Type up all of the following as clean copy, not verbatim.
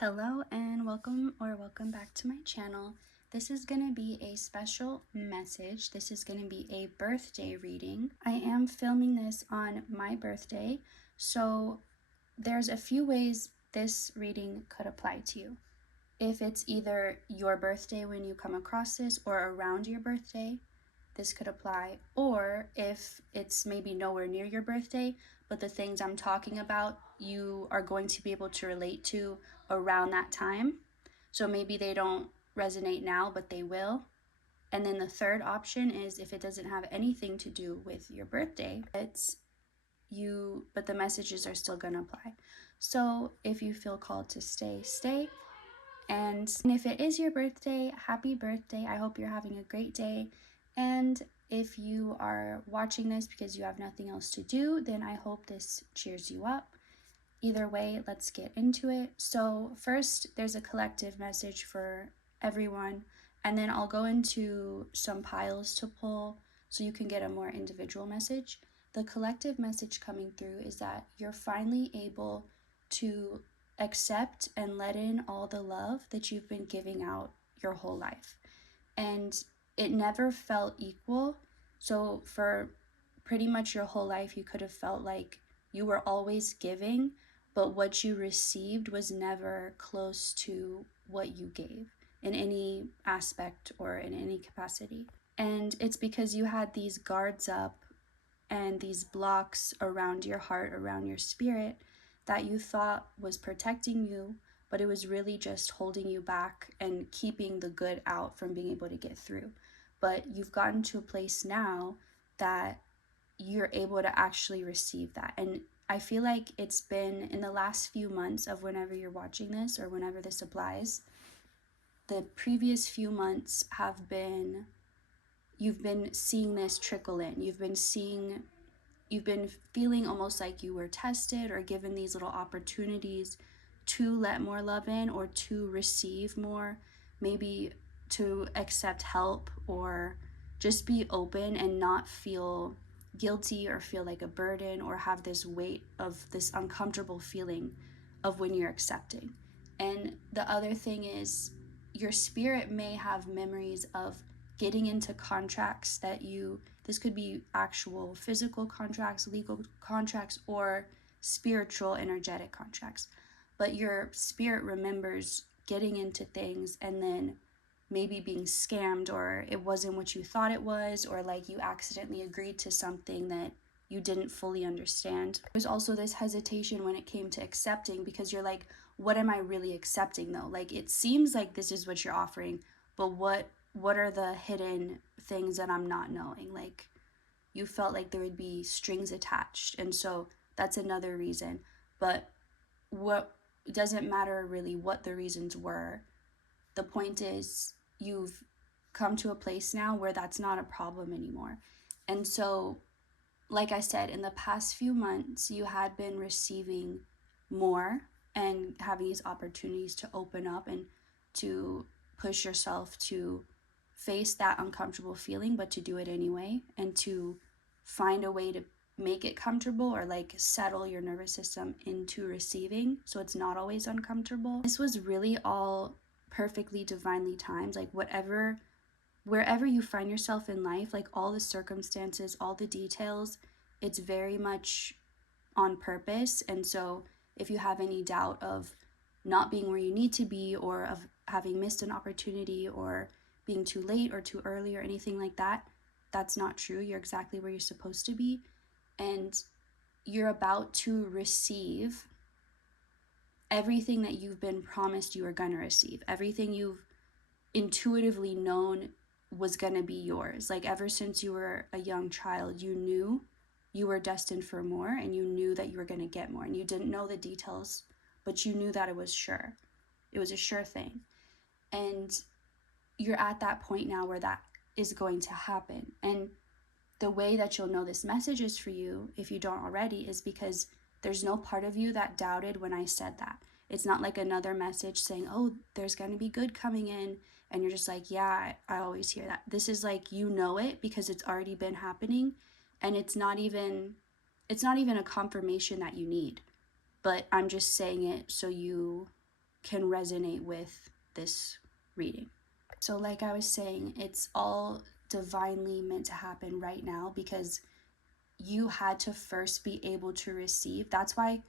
Hello and welcome back to my channel. This is going to be a special message. This is going to be a birthday reading. I am filming this on my birthday, so there's a few ways this reading could apply to you. If it's either your birthday when you come across this or around your birthday, this could apply. Or if it's maybe nowhere near your birthday, but the things I'm talking about you are going to be able to relate to around that time. So maybe they don't resonate now, but they will. And then the third option is if it doesn't have anything to do with your birthday, but the messages are still going to apply. So if you feel called to stay, stay. And if it is your birthday, happy birthday. I hope you're having a great day. And if you are watching this because you have nothing else to do, then I hope this cheers you up. Either way, let's get into it. So first, there's a collective message for everyone, and then I'll go into some piles to pull so you can get a more individual message. The collective message coming through is that you're finally able to accept and let in all the love that you've been giving out your whole life. And it never felt equal. So for pretty much your whole life, you could have felt like you were always giving, but what you received was never close to what you gave in any aspect or in any capacity. And it's because you had these guards up and these blocks around your heart, around your spirit, that you thought was protecting you, but it was really just holding you back and keeping the good out from being able to get through. But you've gotten to a place now that you're able to actually receive that. And I feel like it's been in the last few months of whenever you're watching this or whenever this applies, the previous few months have been, you've been seeing this trickle in. You've been feeling almost like you were tested or given these little opportunities to let more love in or to receive more, maybe to accept help or just be open and not feel guilty or feel like a burden or have this weight of this uncomfortable feeling of when you're accepting. And the other thing is your spirit may have memories of getting into contracts that this could be actual physical contracts, legal contracts, or spiritual energetic contracts. But your spirit remembers getting into things and then maybe being scammed, or it wasn't what you thought it was, or like you accidentally agreed to something that you didn't fully understand. There's also this hesitation when it came to accepting, because you're like, what am I really accepting though? Like, it seems like this is what you're offering, but what are the hidden things that I'm not knowing? Like, you felt like there would be strings attached, and so that's another reason. But it doesn't matter really what the reasons were. The point is, you've come to a place now where that's not a problem anymore. And so, like I said, in the past few months, you had been receiving more and having these opportunities to open up and to push yourself to face that uncomfortable feeling, but to do it anyway, and to find a way to make it comfortable or like settle your nervous system into receiving so it's not always uncomfortable. This was really all perfectly divinely timed. Like, wherever you find yourself in life, like all the circumstances, all the details, it's very much on purpose. And so if you have any doubt of not being where you need to be, or of having missed an opportunity, or being too late or too early or anything like that, that's not true. You're exactly where you're supposed to be, and you're about to receive everything that you've been promised you were going to receive. Everything you've intuitively known was going to be yours. Like, ever since you were a young child, you knew you were destined for more, and you knew that you were going to get more, and you didn't know the details, but you knew that it was sure. It was a sure thing. And you're at that point now where that is going to happen. And the way that you'll know this message is for you, if you don't already, is because there's no part of you that doubted when I said that. It's not like another message saying, oh, there's going to be good coming in, and you're just like, yeah, I always hear that. This is like, you know it because it's already been happening, and it's not even a confirmation that you need, but I'm just saying it so you can resonate with this reading. So like I was saying, it's all divinely meant to happen right now because you had to first be able to receive. That's why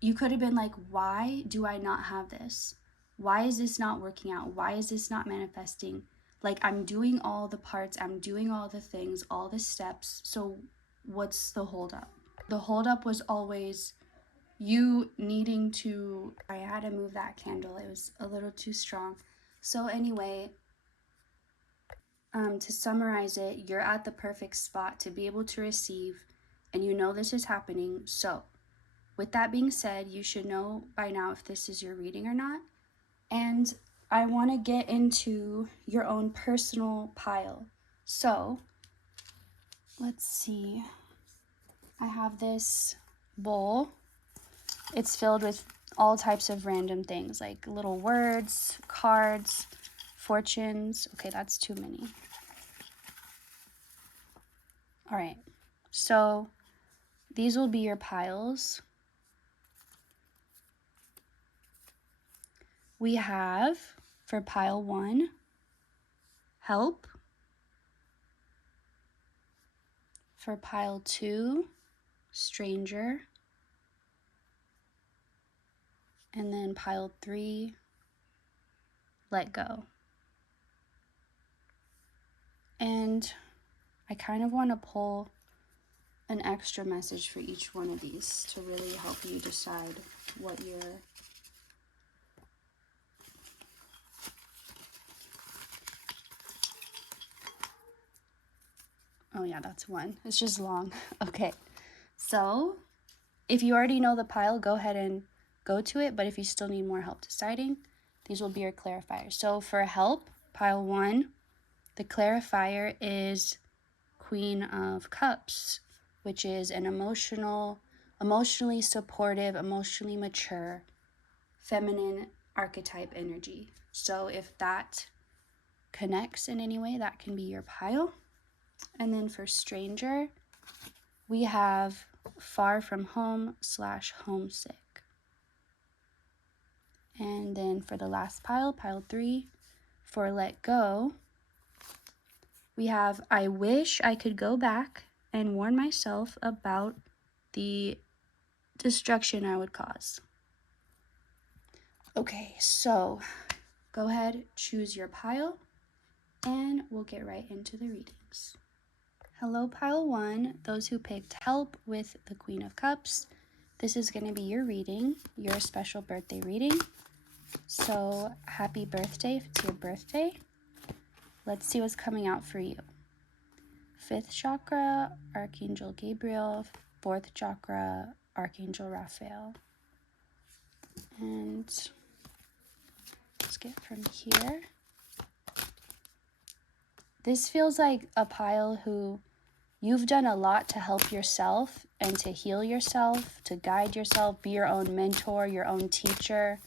you could have been like, why do I not have this? Why is this not working out? Why is this not manifesting? Like, I'm doing all the parts, I'm doing all the things, all the steps. So what's the holdup? The holdup was always you needing to, I had to move that candle. It was a little too strong. So anyway, to summarize it, you're at the perfect spot to be able to receive, and you know this is happening. So with that being said, you should know by now if this is your reading or not. And I want to get into your own personal pile. So let's see. I have this bowl. It's filled with all types of random things, like little words, cards, fortunes. Okay, that's too many. All right, so these will be your piles. We have, for pile 1, help. For pile 2, stranger. And then pile 3, let go. And I kind of want to pull an extra message for each one of these to really help you decide what you're oh yeah, that's one. It's just long. Okay, so if you already know the pile, go ahead and go to it, but if you still need more help deciding, these will be your clarifiers. So for help, pile 1, the clarifier is Queen of Cups, which is an emotionally supportive, emotionally mature, feminine archetype energy. So if that connects in any way, that can be your pile. And then for stranger, we have far from home / homesick. And then for the last pile, pile 3, for let go, we have I wish I could go back and warn myself about the destruction I would cause. Okay, so go ahead, choose your pile, and we'll get right into the readings. Hello, pile 1, those who picked help with the Queen of Cups. This is going to be your reading, your special birthday reading. So happy birthday if it's your birthday. Let's see what's coming out for you. 5th chakra, Archangel Gabriel. 4th chakra, Archangel Raphael. And let's get from here. This feels like a pile who you've done a lot to help yourself and to heal yourself, to guide yourself, be your own mentor, your own teacher.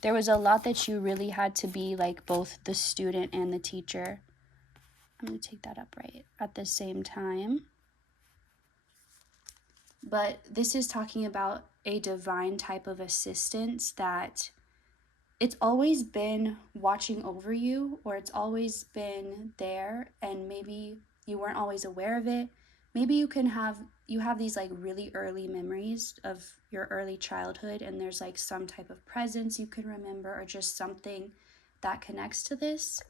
There was a lot that you really had to be like both the student and the teacher. I'm going to take that up right at the same time. But this is talking about a divine type of assistance that it's always been watching over you, or it's always been there, and maybe you weren't always aware of it. Maybe you have these like really early memories of your early childhood, and there's like some type of presence you can remember, or just something that connects to this.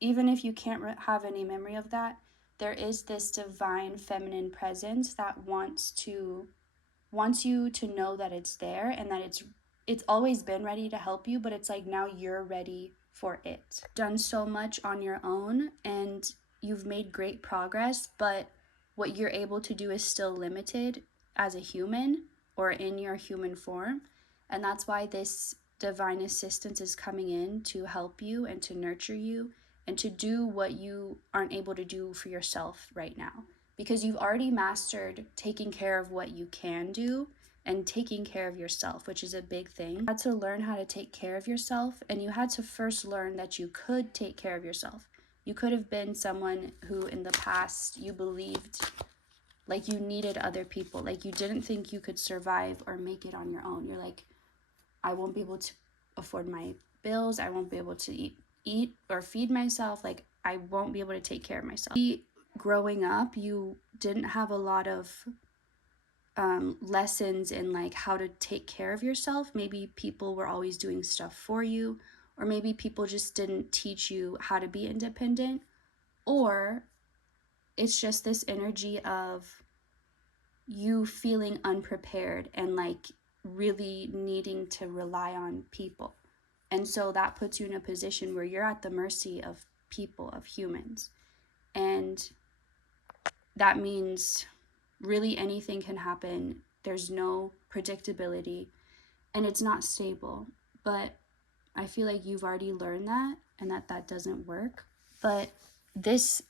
Even if you can't have any memory of that, there is this divine feminine presence that wants you to know that it's there, and that it's always been ready to help you, but it's like now you're ready for it. Done so much on your own, and you've made great progress, but what you're able to do is still limited as a human or in your human form. And that's why this divine assistance is coming in to help you and to nurture you and to do what you aren't able to do for yourself right now. Because you've already mastered taking care of what you can do and taking care of yourself, which is a big thing. You had to learn how to take care of yourself, and you had to first learn that you could take care of yourself. You could have been someone who in the past you believed like you needed other people, like you didn't think you could survive or make it on your own. You're like, I won't be able afford my bills. I won't be able to eat or feed myself. Like, I won't be able to take care of myself. Growing up, you didn't have a lot of lessons in like how to take care of yourself. Maybe people were always doing stuff for you, or maybe people just didn't teach you how to be independent, or it's just this energy of you feeling unprepared and like really needing to rely on people. And so that puts you in a position where you're at the mercy of people, of humans. And that means really anything can happen. There's no predictability and it's not stable. But I feel like you've already learned that and that doesn't work. But this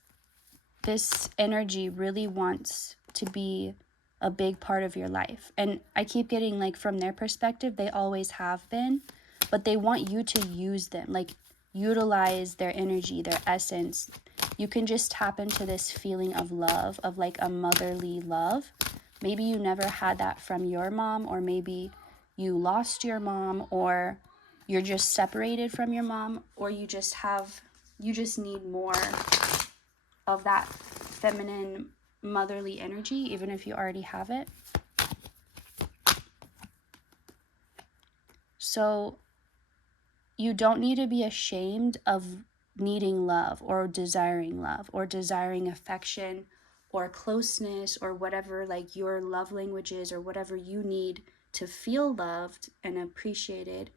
energy really wants to be a big part of your life. And I keep getting like from their perspective, they always have been, but they want you to use them, like utilize their energy, their essence. You can just tap into this feeling of love, of like a motherly love. Maybe you never had that from your mom, or maybe you lost your mom, or you're just separated from your mom, or you just need more of that feminine motherly energy, even if you already have it. So you don't need to be ashamed of needing love or desiring affection or closeness or whatever like your love language is, or whatever you need to feel loved and appreciated.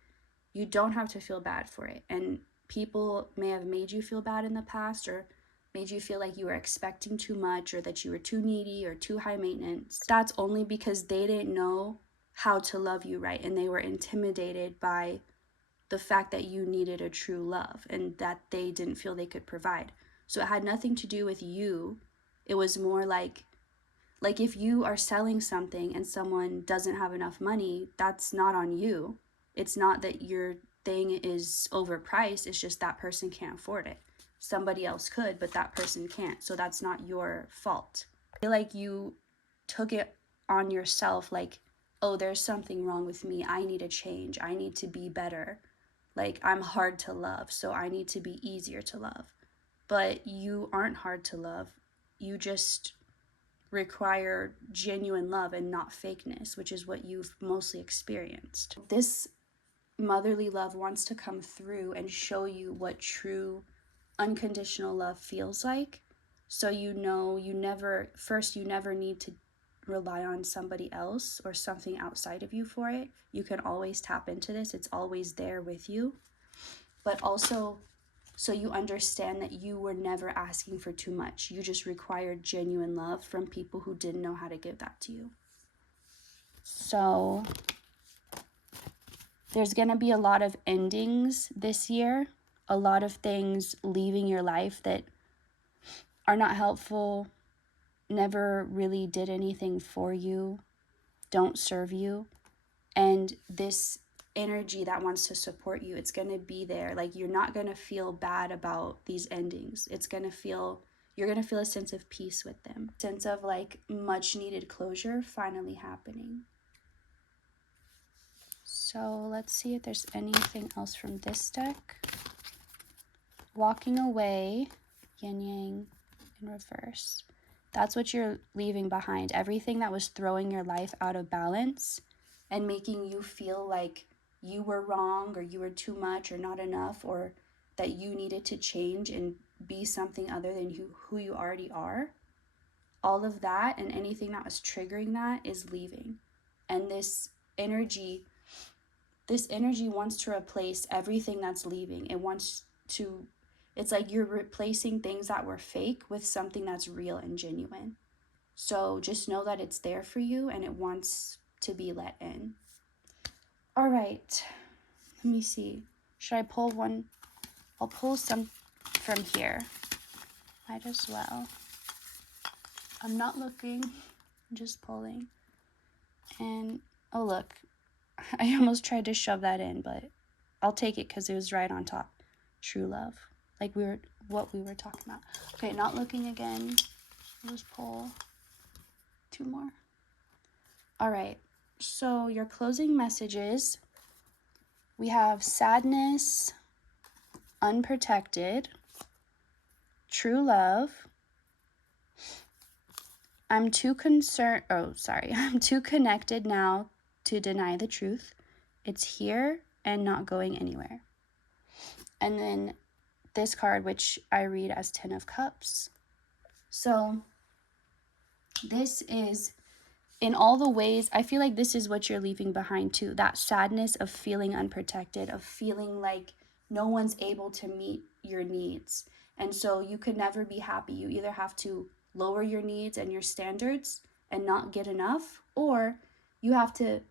You don't have to feel bad for it. And people may have made you feel bad in the past, or made you feel like you were expecting too much, or that you were too needy or too high maintenance. That's only because they didn't know how to love you right, and they were intimidated by the fact that you needed a true love and that they didn't feel they could provide. So it had nothing to do with you. It was more like if you are selling something and someone doesn't have enough money, that's not on you. It's not that your thing is overpriced, it's just that person can't afford it. Somebody else could, but that person can't. So that's not your fault. I feel like you took it on yourself, like, oh, there's something wrong with me. I need a change. I need to be better. Like, I'm hard to love, so I need to be easier to love. But you aren't hard to love. You just require genuine love and not fakeness, which is what you've mostly experienced. This motherly love wants to come through and show you what true unconditional love feels like. So you know you never need to rely on somebody else or something outside of you for it. You can always tap into this. It's always there with you. But also, so you understand that you were never asking for too much. You just required genuine love from people who didn't know how to give that to you. So there's going to be a lot of endings this year, a lot of things leaving your life that are not helpful, never really did anything for you, don't serve you. And this energy that wants to support you, it's going to be there. Like, you're not going to feel bad about these endings. You're going to feel a sense of peace with them, sense of like much needed closure finally happening. So let's see if there's anything else from this deck. Walking away, yin yang in reverse. That's what you're leaving behind. Everything that was throwing your life out of balance and making you feel like you were wrong, or you were too much, or not enough, or that you needed to change and be something other than who you already are. All of that and anything that was triggering that is leaving. And this energy wants to replace everything that's leaving. It's like you're replacing things that were fake with something that's real and genuine. So just know that it's there for you and it wants to be let in. All right, let me see. Should I pull one? I'll pull some from here. Might as well. I'm not looking, I'm just pulling. And, oh look, I almost tried to shove that in, but I'll take it because it was right on top. True love. Like what we were talking about. Okay, not looking again. I'll just pull 2 more. All right, so your closing messages We have sadness, unprotected, true love. I'm too connected now to deny the truth. It's here and not going anywhere. And then this card, which I read as 10 of Cups. So this is, in all the ways, I feel like this is what you're leaving behind too. That sadness of feeling unprotected, of feeling like no one's able to meet your needs. And so you could never be happy. You either have to lower your needs and your standards and not get enough, or you have to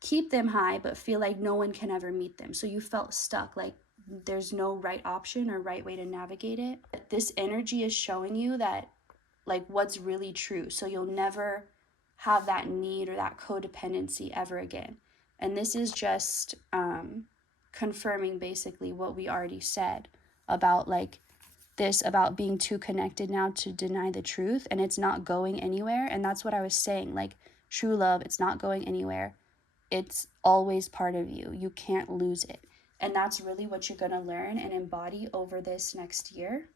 keep them high but feel like no one can ever meet them. So you felt stuck, like there's no right option or right way to navigate it. This energy is showing you that, like, what's really true. So you'll never have that need or that codependency ever again. And this is just confirming basically what we already said about, like, this about being too connected now to deny the truth, and it's not going anywhere. And that's what I was saying, like, true love, it's not going anywhere. It's always part of you. You can't lose it. And that's really what you're going to learn and embody over this next year.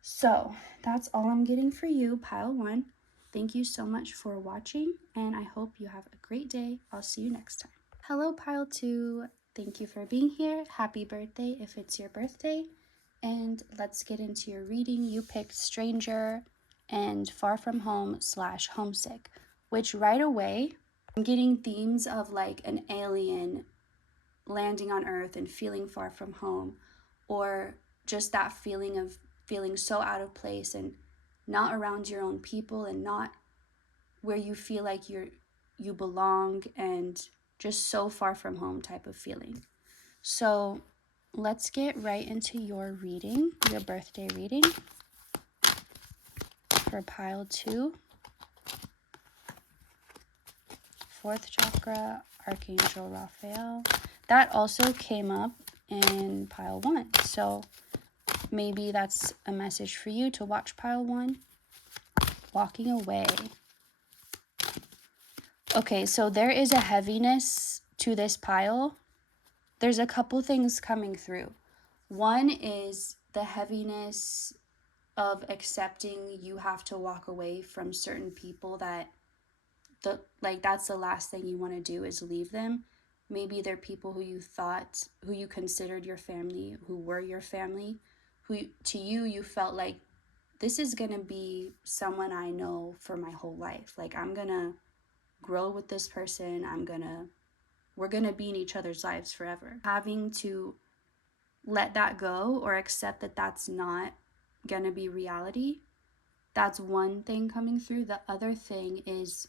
So that's all I'm getting for you, pile 1. Thank you so much for watching, and I hope you have a great day. I'll see you next time. Hello, pile 2. Thank you for being here. Happy birthday if it's your birthday. And let's get into your reading. You picked stranger and far from home / homesick, which right away, I'm getting themes of like an alien landing on Earth and feeling far from home, or just that feeling of feeling so out of place and not around your own people and not where you feel like you belong, and just so far from home type of feeling. So let's get right into your reading, your birthday reading for pile 2. 4th chakra, Archangel Raphael. That also came up in pile 1. So maybe that's a message for you to watch pile 1. Walking away. Okay, so there is a heaviness to this pile. There's a couple things coming through. One is the heaviness of accepting you have to walk away from certain people that that's the last thing you want to do is leave them. Maybe they're people who you considered your family, who were your family, who to you felt like this is going to be someone I know for my whole life. Like, I'm going to grow with this person. We're going to be in each other's lives forever. Having to let that go or accept that that's not going to be reality. That's one thing coming through. The other thing is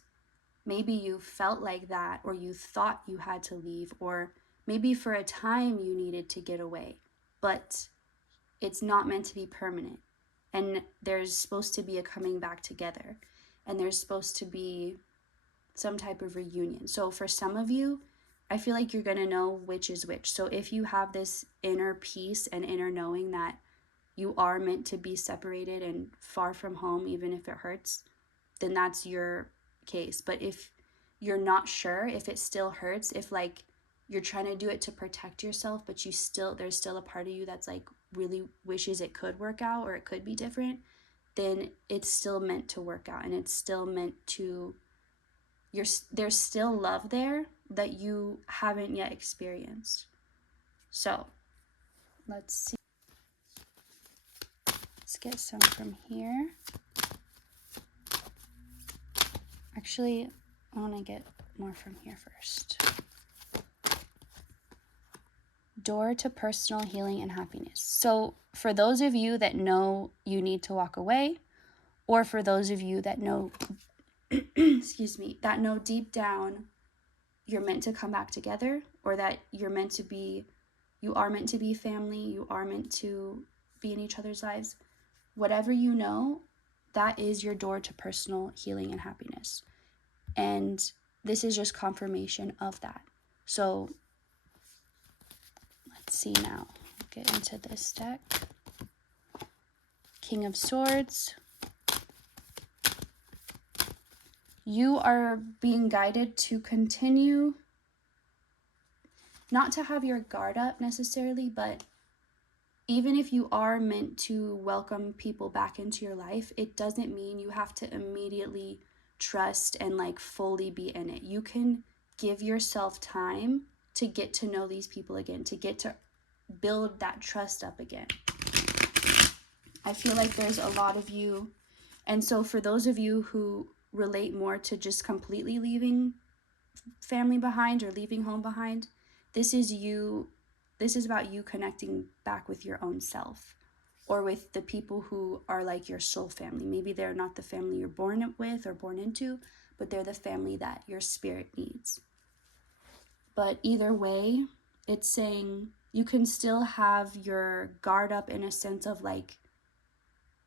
maybe you felt like that, or you thought you had to leave, or maybe for a time you needed to get away, but it's not meant to be permanent. And there's supposed to be a coming back together, and there's supposed to be some type of reunion. So for some of you, I feel like you're going to know which is which. So if you have this inner peace and inner knowing that you are meant to be separated and far from home, even if it hurts, then that's your case. But if you're not sure, if it still hurts, if like you're trying to do it to protect yourself, but there's still a part of you that's like really wishes it could work out or it could be different, then it's still meant to work out, and it's still meant to, there's still love there that you haven't yet experienced. So let's see. Let's get some from here. Actually, I want to get more from here first. Door to personal healing and happiness. So for those of you that know you need to walk away, or for those of you that know, excuse me, that know deep down you're meant to come back together, or that you are meant to be family, you are meant to be in each other's lives, whatever you know, that is your door to personal healing and happiness. And this is just confirmation of that. So let's see now. Get into this deck. King of Swords. You are being guided to continue. not to have your guard up necessarily, but even if you are meant to welcome people back into your life, it doesn't mean you have to immediately trust and like fully be in it. You can give yourself time to get to know these people again, to get to build that trust up again. I feel like there's a lot of you, and so for those of you who relate more to just completely leaving family behind or leaving home behind, this is about you connecting back with your own self, or with the people who are like your soul family. Maybe they're not the family you're born with or born into, but they're the family that your spirit needs. But either way, it's saying you can still have your guard up in a sense of like,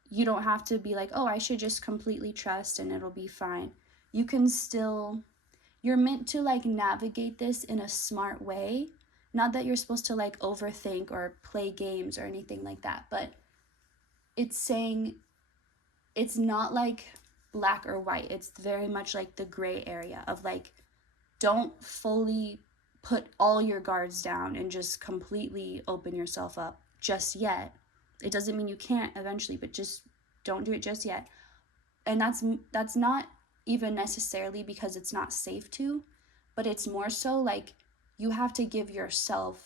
you don't have to be like, oh, I should just completely trust and it'll be fine. You can still, you're meant to like navigate this in a smart way. Not that you're supposed to like overthink or play games or anything like that, but it's saying it's not like black or white. It's very much like the gray area of like, don't fully put all your guards down and just completely open yourself up just yet. It doesn't mean you can't eventually, but just don't do it just yet. And that's not even necessarily because it's not safe to, but it's more so like you have to give yourself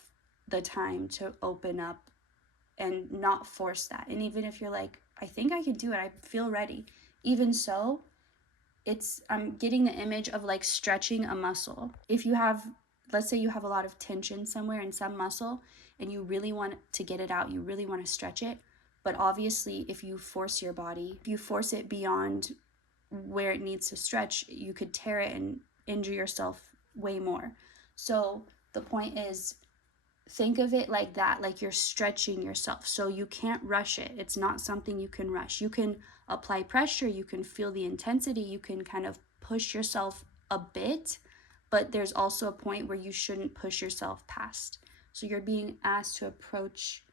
the time to open up and not force that. And even if you're like, I think I can do it, I feel ready, even so, I'm getting the image of like stretching a muscle. If you have, let's say you have a lot of tension somewhere in some muscle and you really want to get it out, you really want to stretch it, but obviously if you force your body, if you force it beyond where it needs to stretch, you could tear it and injure yourself way more. So the point is, think of it like that, like you're stretching yourself. So you can't rush it. It's not something you can rush. You can apply pressure, you can feel the intensity, you can kind of push yourself a bit, but there's also a point where you shouldn't push yourself past. So you're being asked to approach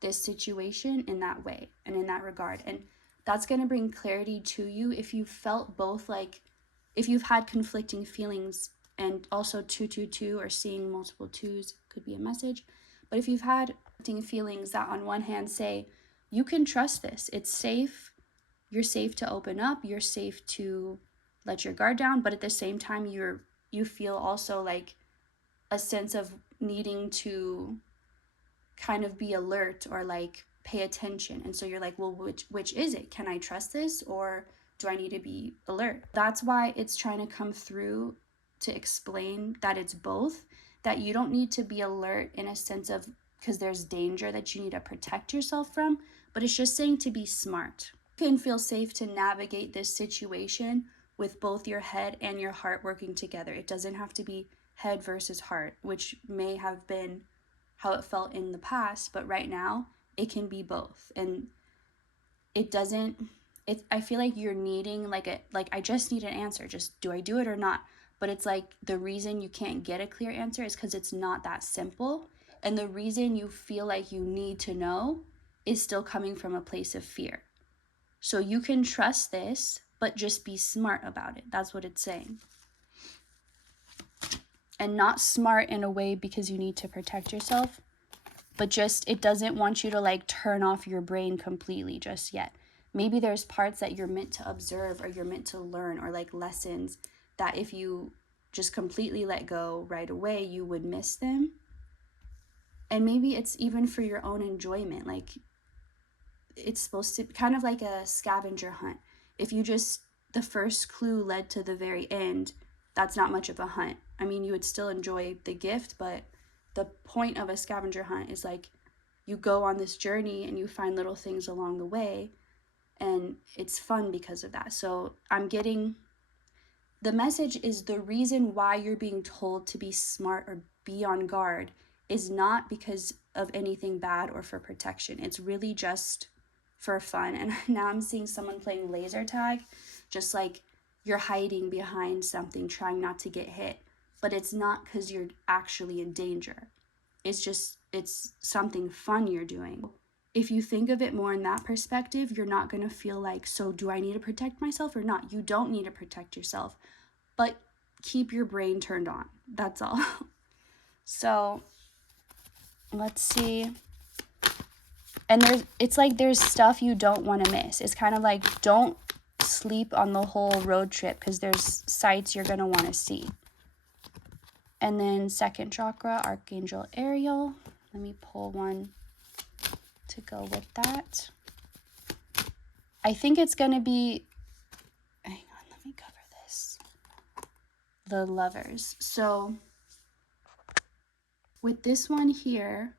this situation in that way and in that regard. And that's going to bring clarity to you if you felt both, like if you've had conflicting feelings, and also 222 or seeing multiple twos could be a message. But if you've had conflicting feelings that on one hand say, you can trust this, it's safe, you're safe to open up, you're safe to let your guard down, but at the same time you feel also like a sense of needing to kind of be alert or like pay attention. And so you're like, well, which is it? Can I trust this, or do I need to be alert? That's why it's trying to come through to explain that it's both, that you don't need to be alert in a sense of because there's danger that you need to protect yourself from, but it's just saying to be smart. You can feel safe to navigate this situation with both your head and your heart working together. It doesn't have to be head versus heart, which may have been how it felt in the past, but right now it can be both. And I feel like you're needing like I just need an answer, just do I do it or not? But it's like the reason you can't get a clear answer is because it's not that simple. And the reason you feel like you need to know is still coming from a place of fear. So you can trust this, but just be smart about it. That's what it's saying. And not smart in a way because you need to protect yourself, but just it doesn't want you to like turn off your brain completely just yet. Maybe there's parts that you're meant to observe or you're meant to learn, or like lessons that if you just completely let go right away, you would miss them. And maybe it's even for your own enjoyment. Like it's supposed to kind of like a scavenger hunt. If you just, the first clue led to the very end, that's not much of a hunt. I mean, you would still enjoy the gift, but the point of a scavenger hunt is like you go on this journey and you find little things along the way, and it's fun because of that. So I'm getting, the message is the reason why you're being told to be smart or be on guard is not because of anything bad or for protection. It's really just for fun. And now I'm seeing someone playing laser tag, just like you're hiding behind something, trying not to get hit. But it's not because you're actually in danger. It's something fun you're doing. If you think of it more in that perspective, you're not going to feel like, so do I need to protect myself or not? You don't need to protect yourself, but keep your brain turned on. That's all. So let's see. And it's like there's stuff you don't want to miss. It's kind of like, don't sleep on the whole road trip because there's sights you're going to want to see. And then second chakra, Archangel Ariel. Let me pull one to go with that. I think it's going to be, hang on, let me cover this. The Lovers. So with this one here,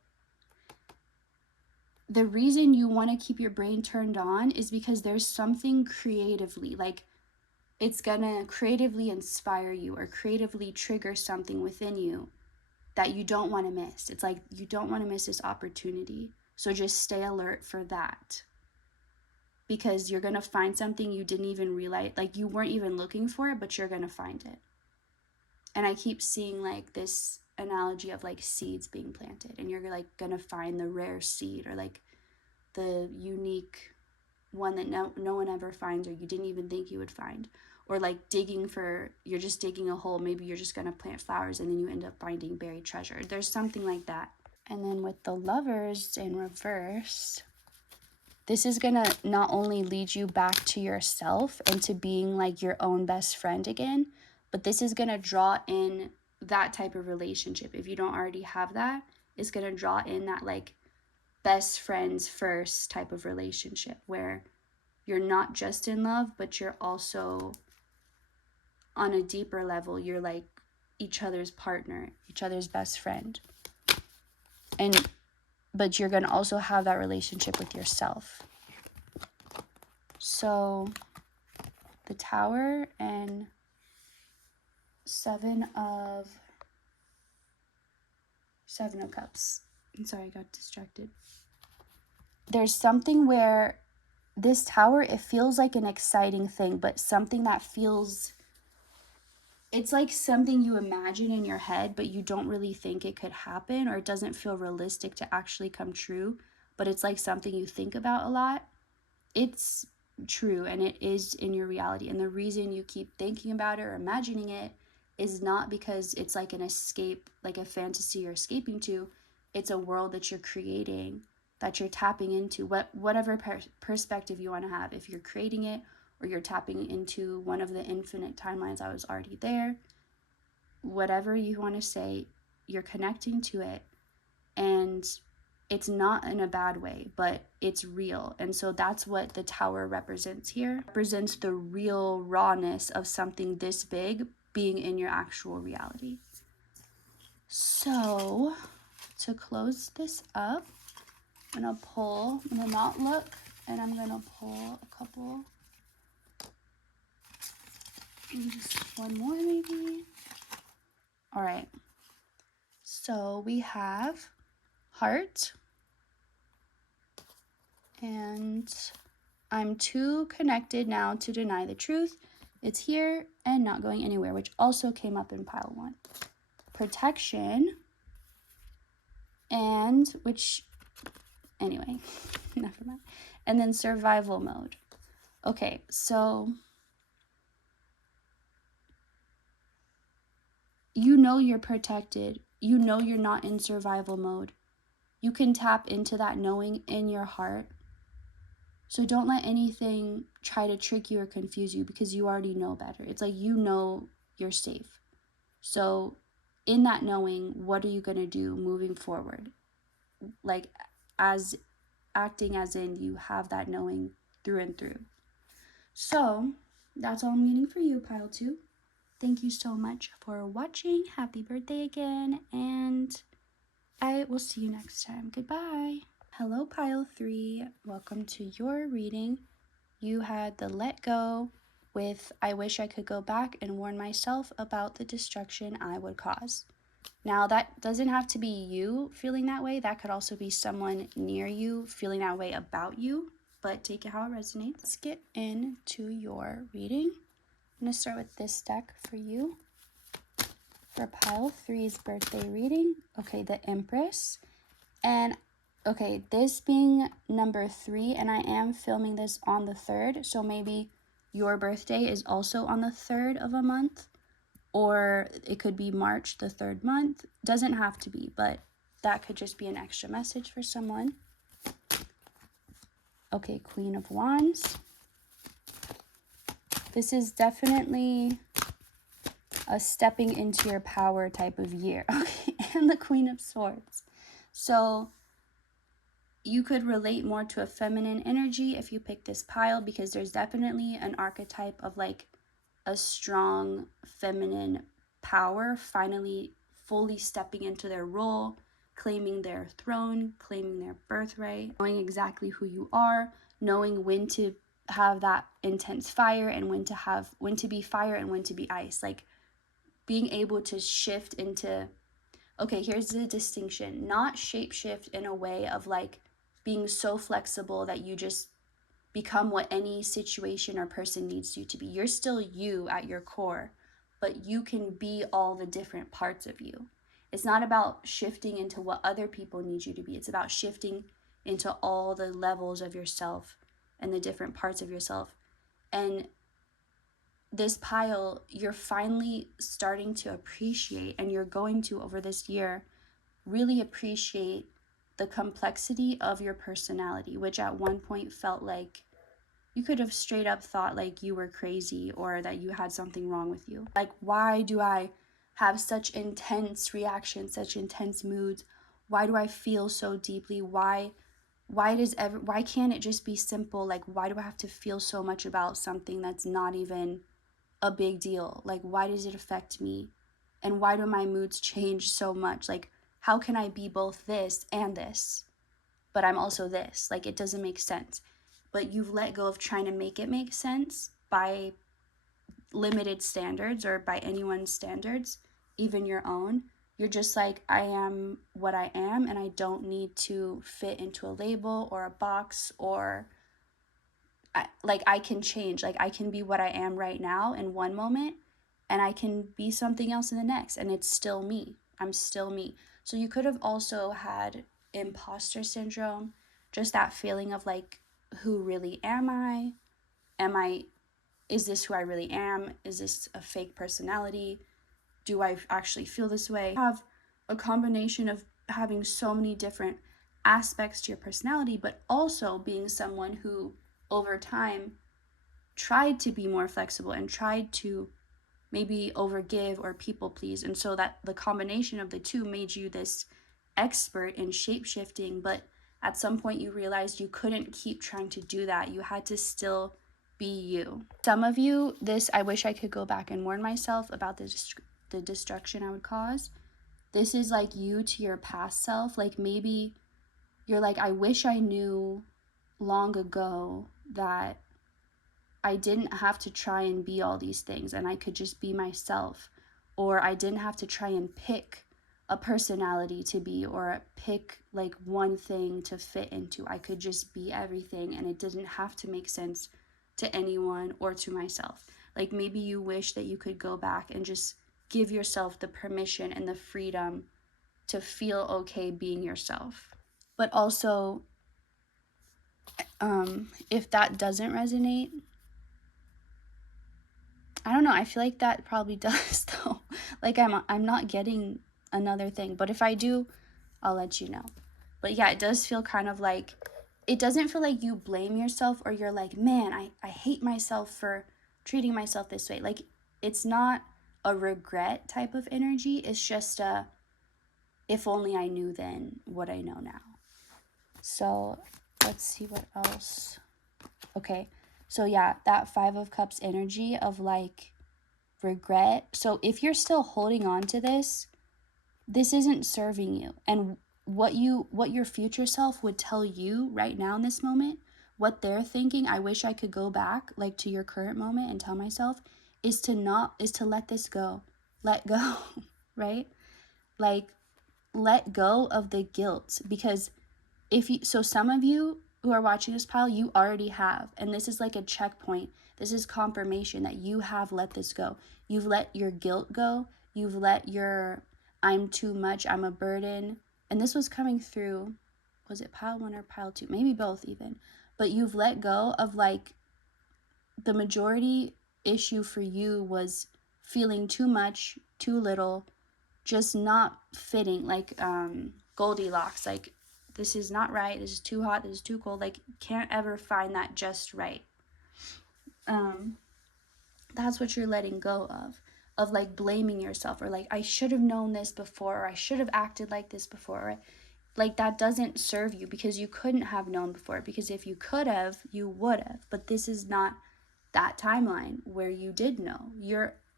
the reason you want to keep your brain turned on is because there's something creatively, like it's going to creatively inspire you or creatively trigger something within you that you don't want to miss. It's like you don't want to miss this opportunity. So just stay alert for that. Because you're going to find something you didn't even realize, like you weren't even looking for it, but you're going to find it. And I keep seeing like this analogy of like seeds being planted, and you're like going to find the rare seed or like the unique one that no one ever finds, or you didn't even think you would find. Or like you're just digging a hole. Maybe you're just going to plant flowers and then you end up finding buried treasure. There's something like that. And then with the Lovers in reverse, this is going to not only lead you back to yourself and to being like your own best friend again, but this is going to draw in that type of relationship. If you don't already have that, it's going to draw in that like best friends first type of relationship where you're not just in love, but you're also on a deeper level. You're like each other's partner, each other's best friend. But you're going to also have that relationship with yourself. So the Tower and Seven of Cups. I'm sorry, I got distracted. There's something where this Tower, it feels like an exciting thing, but something that feels, it's like something you imagine in your head, but you don't really think it could happen, or it doesn't feel realistic to actually come true, but it's like something you think about a lot. It's true, and it is in your reality. And the reason you keep thinking about it or imagining it is not because it's like an escape, like a fantasy you're escaping to. It's a world that you're creating, that you're tapping into, whatever perspective you want to have. If you're creating it or you're tapping into one of the infinite timelines that was already there, whatever you want to say, you're connecting to it. And it's not in a bad way, but it's real. And so that's what the Tower represents here. It represents the real rawness of something this big being in your actual reality. So to close this up, I'm gonna not look, and I'm gonna pull a couple, just one more maybe. All right, so we have Heart, and I'm too connected now to deny the truth. It's here and not going anywhere, which also came up in pile 1. Protection, and which, anyway, never mind. And then survival mode. Okay, so you know you're protected. You know you're not in survival mode. You can tap into that knowing in your heart. So don't let anything try to trick you or confuse you, because you already know better. It's like you know you're safe. So in that knowing, what are you going to do moving forward? Like as acting as in you have that knowing through and through. So that's all I'm getting for you, pile 2. Thank you so much for watching. Happy birthday again, and I will see you next time. Goodbye. Hello, pile 3. Welcome to your reading. You had the Let Go with I wish I could go back and warn myself about the destruction I would cause. Now, that doesn't have to be you feeling that way. That could also be someone near you feeling that way about you, but take it how it resonates. Let's get into your reading. I'm going to start with this deck for you. For pile 3's birthday reading, okay, the Empress. And okay, this being number 3, and I am filming this on the 3rd, so maybe your birthday is also on the 3rd of a month. or it could be March, the 3rd month. Doesn't have to be, but that could just be an extra message for someone. Okay, Queen of Wands. This is definitely a stepping into your power type of year. Okay, and the Queen of Swords. So you could relate more to a feminine energy if you pick this pile, because there's definitely an archetype of like a strong feminine power finally fully stepping into their role, claiming their throne, claiming their birthright, knowing exactly who you are, knowing when to have that intense fire and when to be fire and when to be ice. Like being able to shift into, okay, here's the distinction, not shapeshift in a way of like being so flexible that you just become what any situation or person needs you to be. You're still you at your core, but you can be all the different parts of you. It's not about shifting into what other people need you to be. It's about shifting into all the levels of yourself and the different parts of yourself. And this pile, you're finally starting to appreciate, and you're going to, over this year, really appreciate the complexity of your personality, which at one point felt like you could have straight up thought like you were crazy or that you had something wrong with you. Like, why do I have such intense reactions, such intense moods? Why do I feel so deeply? Why can't it just be simple? Like, why do I have to feel so much about something that's not even a big deal? Like, why does it affect me? And why do my moods change so much? Like, how can I be both this and this, but I'm also this? Like, it doesn't make sense. But you've let go of trying to make it make sense by limited standards or by anyone's standards, even your own. You're just like, I am what I am, and I don't need to fit into a label or a box, or I can change. Like, I can be what I am right now in one moment, and I can be something else in the next, and it's still me. I'm still me. So you could have also had imposter syndrome, just that feeling of like, who really am I? Is this who I really am? Is this a fake personality? Do I actually feel this way? Have a combination of having so many different aspects to your personality, but also being someone who over time tried to be more flexible and tried to maybe overgive or people please. And so that the combination of the two made you this expert in shape shifting, but at some point you realized you couldn't keep trying to do that. You had to still be you. Some of you, this, I wish I could go back and warn myself about the destruction I would cause. This is like you to your past self. Like maybe you're like, I wish I knew long ago that I didn't have to try and be all these things and I could just be myself. Or I didn't have to try and pick a personality to be or pick like one thing to fit into. I could just be everything and it didn't have to make sense to anyone or to myself. Like maybe you wish that you could go back and just give yourself the permission and the freedom to feel okay being yourself. But also, if that doesn't resonate, I don't know, I feel like that probably does though. Like I'm not getting another thing, but if I do, I'll let you know. But yeah, it does feel kind of like, it doesn't feel like you blame yourself or you're like, man, I hate myself for treating myself this way. Like it's not a regret type of energy. It's just a, if only I knew then what I know now. So let's see what else. Okay, so yeah, that 5 of Cups energy of like regret. So if you're still holding on to this isn't serving you. And what your future self would tell you right now in this moment, what they're thinking, I wish I could go back like to your current moment and tell myself, is to let this go. Let go, right? Like let go of the guilt, because so some of you who are watching this pile, you already have, and this is like a checkpoint. This is confirmation that you have let this go. You've let your guilt go. You've let your I'm too much, I'm a burden. And this was coming through, was it pile 1 or pile 2? Maybe both even. But you've let go of like the majority issue for you was feeling too much, too little, just not fitting, like Goldilocks, like this is not right, this is too hot, this is too cold, like can't ever find that just right. That's what you're letting go of like blaming yourself, or like I should have known this before, or I should have acted like this before, or like that doesn't serve you, because you couldn't have known before, because if you could have, you would have. But this is not that timeline where you did know.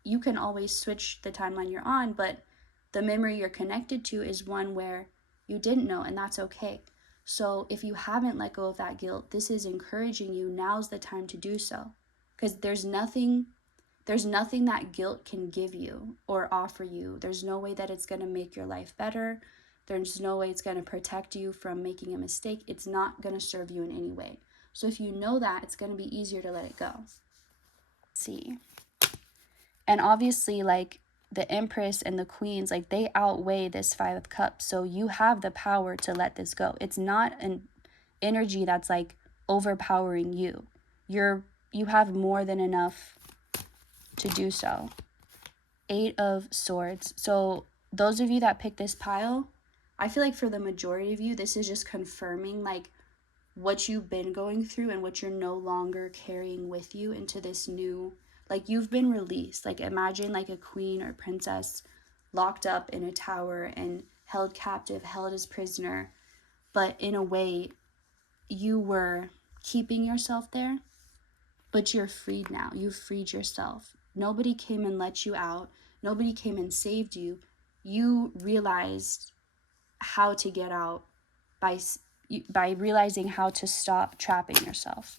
You can always switch the timeline you're on, but the memory you're connected to is one where you didn't know, and that's okay. So if you haven't let go of that guilt, this is encouraging you. Now's the time to do so, because there's nothing that guilt can give you or offer you. There's no way that it's going to make your life better. There's no way it's going to protect you from making a mistake. It's not going to serve you in any way. So if you know that, it's going to be easier to let it go. Let's see. And obviously, like the Empress and the Queens, like they outweigh this Five of Cups. So you have the power to let this go. It's not an energy that's like overpowering you. You have more than enough to do so. Eight of Swords. So those of you that pick this pile, I feel like for the majority of you, this is just confirming like what you've been going through and what you're no longer carrying with you into this new, like you've been released. Like imagine like a queen or princess locked up in a tower and held captive, held as prisoner, but in a way you were keeping yourself there, but you're freed now. You've freed yourself. Nobody came and let you out. Nobody came and saved you. You realized how to get out by realizing how to stop trapping yourself.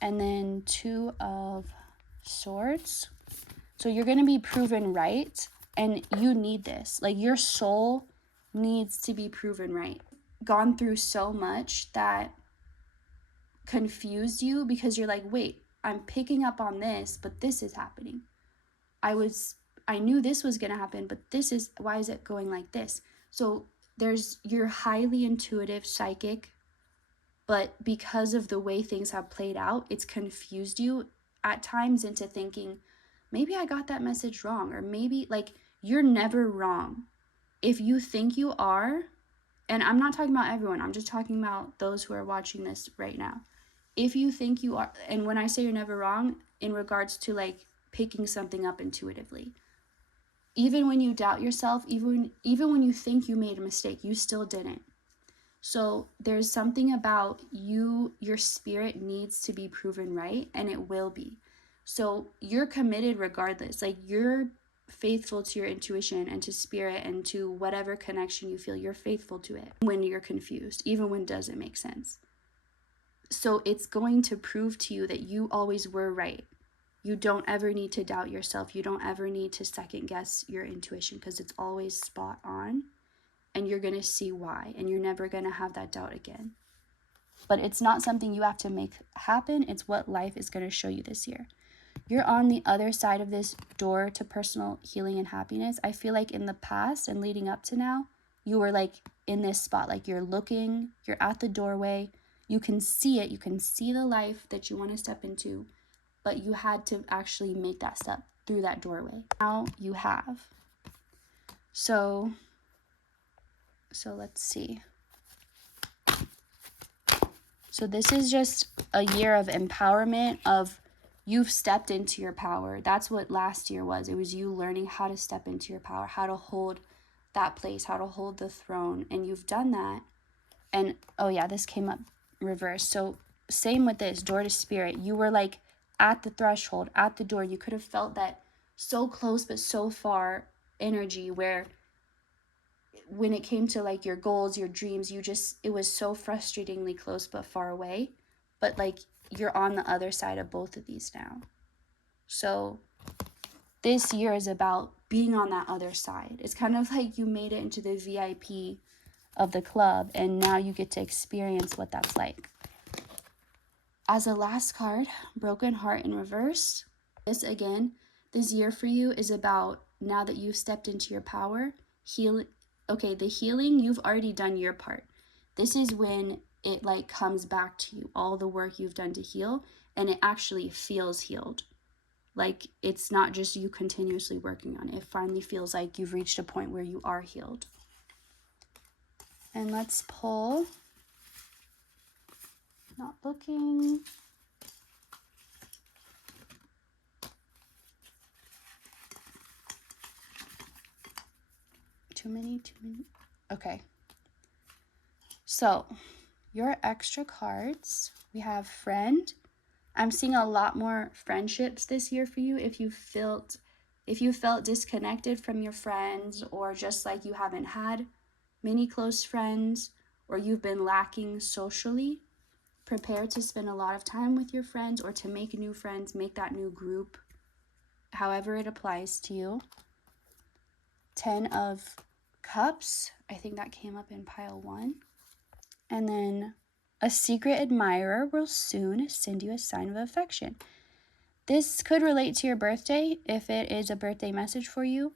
And then Two of Swords. So you're going to be proven right, and you need this. Like your soul needs to be proven right. Gone through so much that confused you, because you're like, wait, I'm picking up on this, but this is happening. I knew this was going to happen, but why is it going like this? So you're highly intuitive, psychic, but because of the way things have played out, it's confused you at times into thinking, maybe I got that message wrong, or maybe like you're never wrong. If you think you are, and I'm not talking about everyone, I'm just talking about those who are watching this right now. If you think you are, and when I say you're never wrong, in regards to like picking something up intuitively, even when you doubt yourself, even when you think you made a mistake, you still didn't. So there's something about your spirit needs to be proven right, and it will be. So you're committed regardless. Like you're faithful to your intuition and to spirit and to whatever connection you feel. You're faithful to it when you're confused, even when it doesn't make sense. So it's going to prove to you that you always were right. You don't ever need to doubt yourself. You don't ever need to second guess your intuition, because it's always spot on, and you're going to see why, and you're never going to have that doubt again. But it's not something you have to make happen. It's what life is going to show you this year. You're on the other side of this door to personal healing and happiness. I feel like in the past and leading up to now, you were like in this spot, like you're at the doorway. You can see it. You can see the life that you want to step into, but you had to actually make that step through that doorway. Now you have. So let's see. So this is just a year of empowerment, of you've stepped into your power. That's what last year was. It was you learning how to step into your power, how to hold that place, how to hold the throne. And you've done that. And oh yeah, this came up reversed. So same with this, door to spirit. You were like at the threshold, at the door. You could have felt that so close but so far energy, where when it came to like your goals, your dreams, it was so frustratingly close but far away. But like you're on the other side of both of these now. So this year is about being on that other side. It's kind of like you made it into the VIP of the club, and now you get to experience what that's like. As a last card, Broken Heart in reverse. This year for you is about, now that you've stepped into your power, the healing, you've already done your part. This is when it like comes back to you, all the work you've done to heal, and it actually feels healed. Like, it's not just you continuously working on it. It finally feels like you've reached a point where you are healed. And let's pull. Not looking. Too many. Okay. So, your extra cards, we have friend. I'm seeing a lot more friendships this year for you. If you felt disconnected from your friends, or just like you haven't had many close friends, or you've been lacking socially, prepare to spend a lot of time with your friends, or to make new friends, make that new group, however it applies to you. 10 of Cups, I think that came up in pile 1. And then a secret admirer will soon send you a sign of affection. This could relate to your birthday if it is a birthday message for you.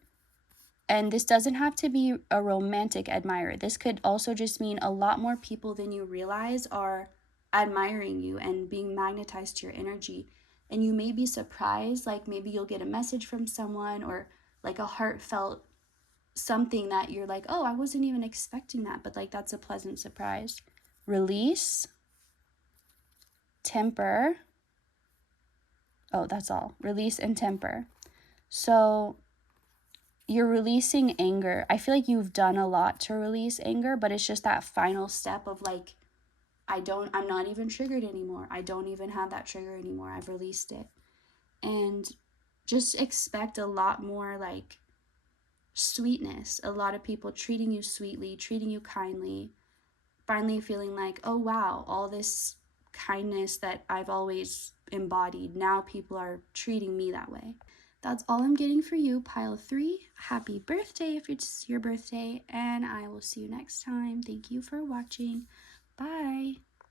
And this doesn't have to be a romantic admirer. This could also just mean a lot more people than you realize are admiring you and being magnetized to your energy. And you may be surprised, like maybe you'll get a message from someone, or like a heartfelt something that you're like, oh, I wasn't even expecting that, but like that's a pleasant surprise. Release, temper. Oh, that's all. Release and temper. So you're releasing anger. I feel like you've done a lot to release anger, but it's just that final step of like, I'm not even triggered anymore. I don't even have that trigger anymore. I've released it. And just expect a lot more like sweetness, a lot of people treating you sweetly, treating you kindly, finally feeling like, oh wow, all this kindness that I've always embodied, now people are treating me that way. That's all I'm getting for you, pile 3. Happy birthday if it's your birthday, and I will see you next time. Thank you for watching. Bye.